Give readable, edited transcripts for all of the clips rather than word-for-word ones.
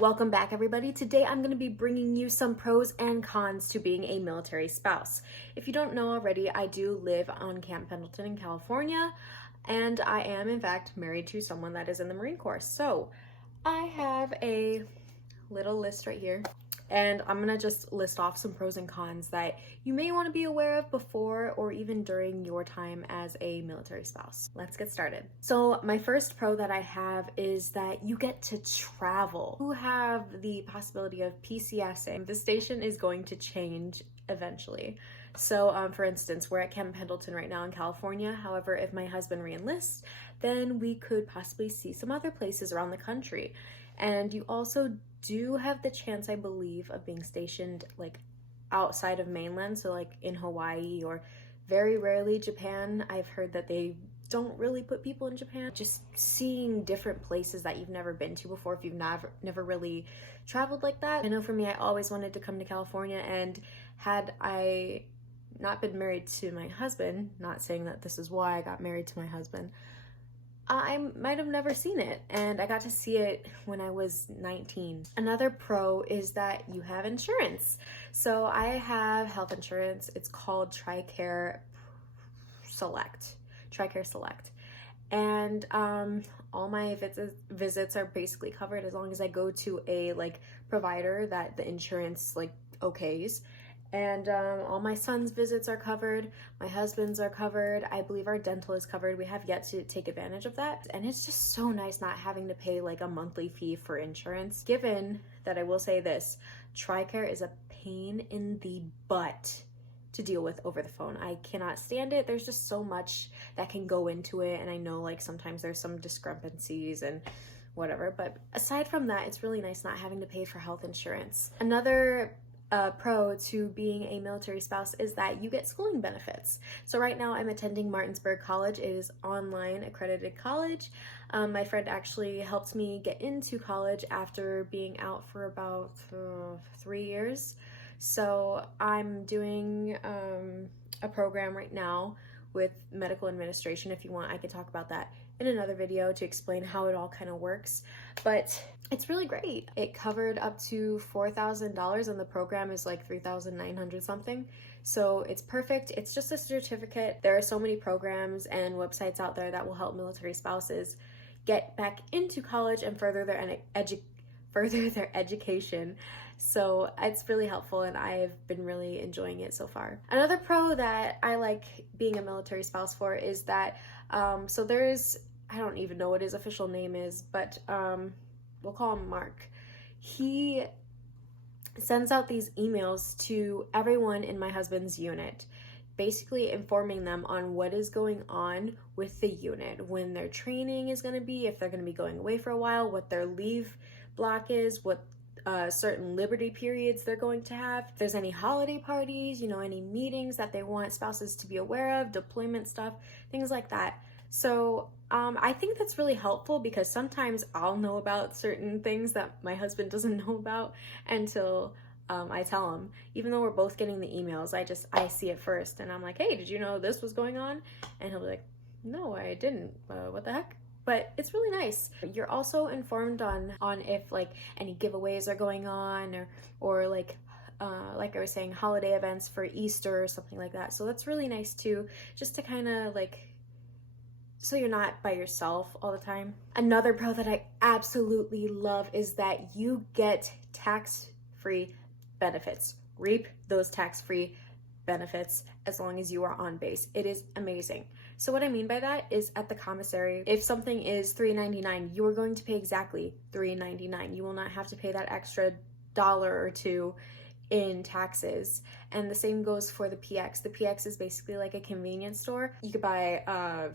Welcome back, everybody. Today I'm going to be bringing you some pros and cons to being a military spouse. If you don't know already, I do live on Camp Pendleton in California, and I am in fact married to someone that is in the Marine Corps. So I have a little list right here, and I'm gonna just list off some pros and cons that you may want to be aware of before or even during your time as a military spouse. Let's get started. So my first pro that I have is that you get to travel. You have the possibility of PCSing. The station is going to change eventually. So for instance, we're at Camp Pendleton right now in California. However, if my husband re-enlists, then we could possibly see some other places around the country. And you also do have the chance, I believe, of being stationed like outside of mainland, so like in Hawaii or very rarely Japan. I've heard that they don't really put people in Japan. Just seeing different places that you've never been to before if you've never really traveled like that. I know for me, I always wanted to come to California, and had I not been married to my husband, not saying that this is why I got married to my husband, I might have never seen it, and I got to see it when I was 19. Another pro is that you have insurance. So I have health insurance. It's called TRICARE Select. And all my visits are basically covered as long as I go to a provider that the insurance okays. And all my son's visits are covered. My husband's are covered. I believe our dental is covered. We have yet to take advantage of that. And it's just so nice not having to pay a monthly fee for insurance. Given that, I will say this, TRICARE is a pain in the butt to deal with over the phone. I cannot stand it. There's just so much that can go into it. And I know sometimes there's some discrepancies and whatever. But aside from that, it's really nice not having to pay for health insurance. Another pro to being a military spouse is that you get schooling benefits. So right now I'm attending Martinsburg College. It is online accredited college. My friend actually helped me get into college after being out for about 3 years. So I'm doing a program right now with medical administration. If you want, I could talk about that in another video to explain how it all kind of works, but it's really great. It covered up to $4,000 and the program is $3,900 something. So it's perfect. It's just a certificate. There are so many programs and websites out there that will help military spouses get back into college and further their education. So it's really helpful, and I've been really enjoying it so far. Another pro that I like being a military spouse for is that so there's, I don't even know what his official name is, but we'll call him Mark. He sends out these emails to everyone in my husband's unit, basically informing them on what is going on with the unit, when their training is going to be, if they're going to be going away for a while, what their leave block is, what certain liberty periods they're going to have, if there's any holiday parties, any meetings that they want spouses to be aware of, deployment stuff, things like that. So I think that's really helpful because sometimes I'll know about certain things that my husband doesn't know about until I tell him. Even though we're both getting the emails, I see it first, and I'm like, hey, did you know this was going on? And he'll be like, no, I didn't. What the heck? But it's really nice. You're also informed on if any giveaways are going on, or like I was saying, holiday events for Easter or something like that. So that's really nice too, just to kind of so you're not by yourself all the time. Another pro that I absolutely love is that you get tax-free benefits. Reap those tax-free benefits as long as you are on base. It is amazing. So what I mean by that is, at the commissary, if something is $3.99, you are going to pay exactly $3.99. You will not have to pay that extra $1 or $2 in taxes. And the same goes for the PX. The PX is basically like a convenience store. You could buy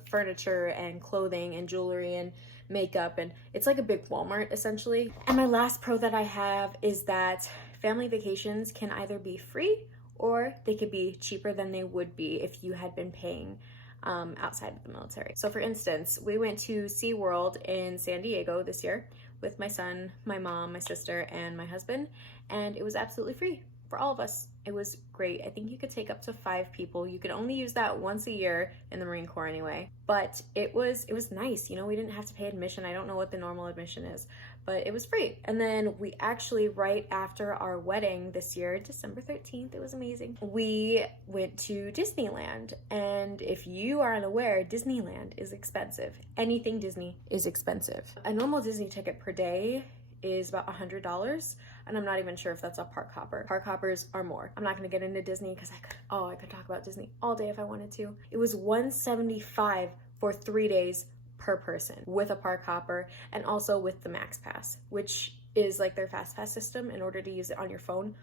furniture and clothing and jewelry and makeup, and it's like a big Walmart essentially. And my last pro that I have is that family vacations can either be free or they could be cheaper than they would be if you had been paying outside of the military. So for instance, we went to SeaWorld in San Diego this year with my son, my mom, my sister, and my husband, and it was absolutely free for all of us. It was great. I think you could take up to 5 people. You could only use that once a year in the Marine Corps anyway, but it was nice. We didn't have to pay admission. I don't know what the normal admission is, but it was free. And then we actually, right after our wedding this year, December 13th, it was amazing, we went to Disneyland. And if you are unaware, Disneyland is expensive. Anything Disney is expensive. A normal Disney ticket per day is about $100, and I'm not even sure if that's a park hopper. Park hoppers are more. I'm not gonna get into Disney because I could talk about Disney all day if I wanted to. It was $175 for 3 days per person with a park hopper, and also with the Max Pass, which is like their fast pass system in order to use it on your phone.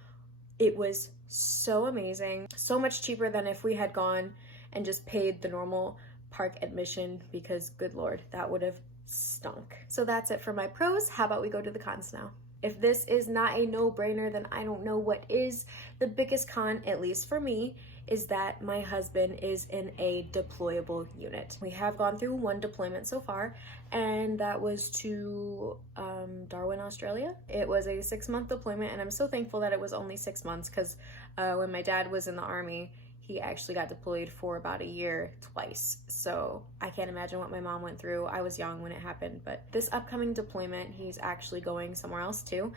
It was so amazing, so much cheaper than if we had gone and just paid the normal park admission, because good Lord, that would have stunk. So that's it for my pros. How about we go to the cons now? If this is not a no-brainer, then I don't know what is. The biggest con, at least for me, is that my husband is in a deployable unit. We have gone through one deployment so far, and that was to Darwin, Australia. It was a 6-month deployment, and I'm so thankful that it was only 6 months, because when my dad was in the Army, he actually got deployed for about a year twice. So I can't imagine what my mom went through. I was young when it happened, but this upcoming deployment, he's actually going somewhere else too.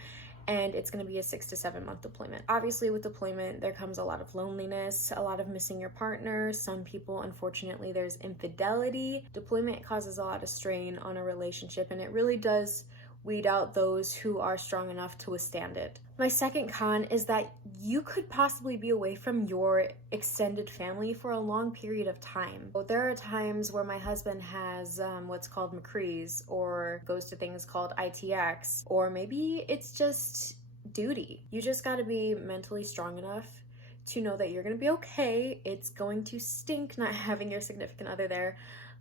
And it's gonna be a 6 to 7 month deployment. Obviously with deployment, there comes a lot of loneliness, a lot of missing your partner. Some people, unfortunately, there's infidelity. Deployment causes a lot of strain on a relationship, and it really does weed out those who are strong enough to withstand it. My second con is that you could possibly be away from your extended family for a long period of time. There are times where my husband has what's called McCree's, or goes to things called ITX, or maybe it's just duty. You just gotta be mentally strong enough to know that you're gonna be okay. It's going to stink not having your significant other there,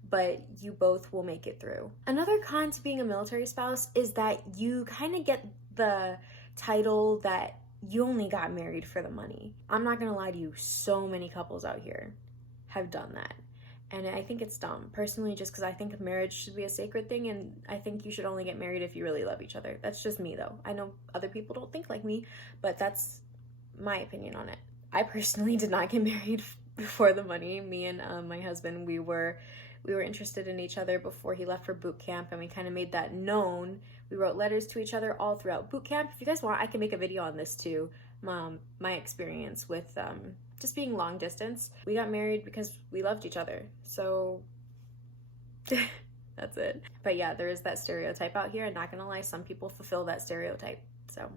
but you both will make it through. Another con to being a military spouse is that you kind of get the title that you only got married for the money. I'm not gonna lie to you, so many couples out here have done that. And I think it's dumb, personally, just because I think marriage should be a sacred thing, and I think you should only get married if you really love each other. That's just me, though. I know other people don't think like me, but that's my opinion on it. I personally did not get married for the money. Me and my husband, we were interested in each other before he left for boot camp, and we kind of made that known. We wrote letters to each other all throughout boot camp. If you guys want, I can make a video on this too, my experience with just being long distance. We got married because we loved each other, so that's it. But yeah, there is that stereotype out here, and not gonna lie, some people fulfill that stereotype. So,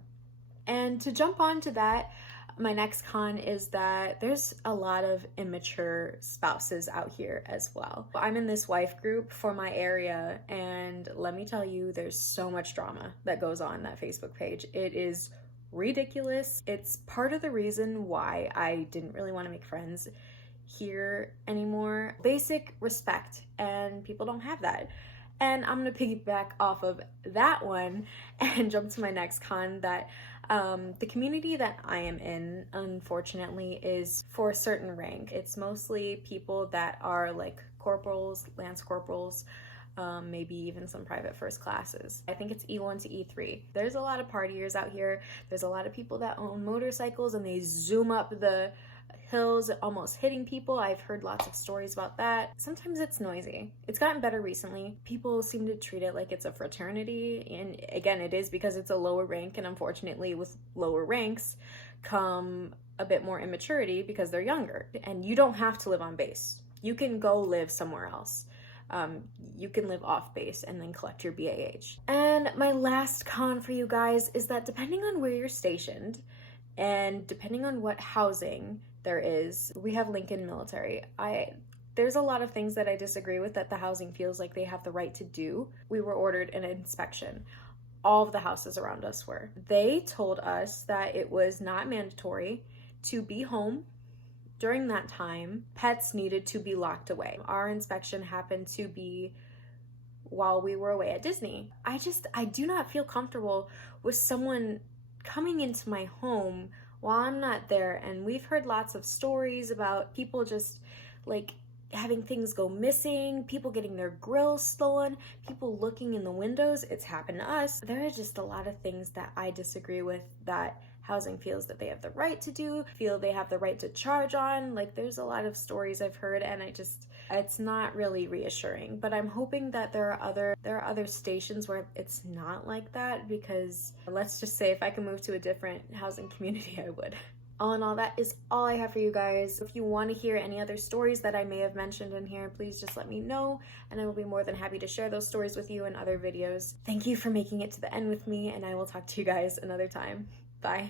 and to jump on to that, my next con is that there's a lot of immature spouses out here as well. I'm in this wife group for my area, and let me tell you, there's so much drama that goes on that Facebook page. It is ridiculous. It's part of the reason why I didn't really want to make friends here anymore. Basic respect, and people don't have that. And I'm gonna piggyback off of that one and jump to my next con, that the community that I am in, unfortunately, is for a certain rank. It's mostly people that are like corporals, lance corporals, maybe even some private first classes. I think it's E1 to E3. There's a lot of partiers out here. There's a lot of people that own motorcycles, and they zoom up the hills, almost hitting people. I've heard lots of stories about that. Sometimes it's noisy. It's gotten better recently. People seem to treat it like it's a fraternity, and again, it is because it's a lower rank, and unfortunately with lower ranks come a bit more immaturity because they're younger. And you don't have to live on base. You can go live somewhere else. You can live off base and then collect your BAH. And my last con for you guys is that depending on where you're stationed, and depending on what housing there is, we have Lincoln Military. There's a lot of things that I disagree with that the housing feels like they have the right to do. We were ordered an inspection. All of the houses around us were. They told us that it was not mandatory to be home during that time. Pets needed to be locked away. Our inspection happened to be while we were away at Disney. I do not feel comfortable with someone coming into my home while I'm not there. And we've heard lots of stories about people just like having things go missing, people getting their grills stolen, people looking in the windows. It's happened to us. There are just a lot of things that I disagree with that housing feels that they have the right to do, feel they have the right to charge on. Like, there's a lot of stories I've heard, and it's not really reassuring. But I'm hoping that there are other stations where it's not like that, because let's just say if I can move to a different housing community, I would. All in all, that is all I have for you guys. If you want to hear any other stories that I may have mentioned in here, please just let me know, and I will be more than happy to share those stories with you in other videos. Thank you for making it to the end with me, and I will talk to you guys another time. Bye.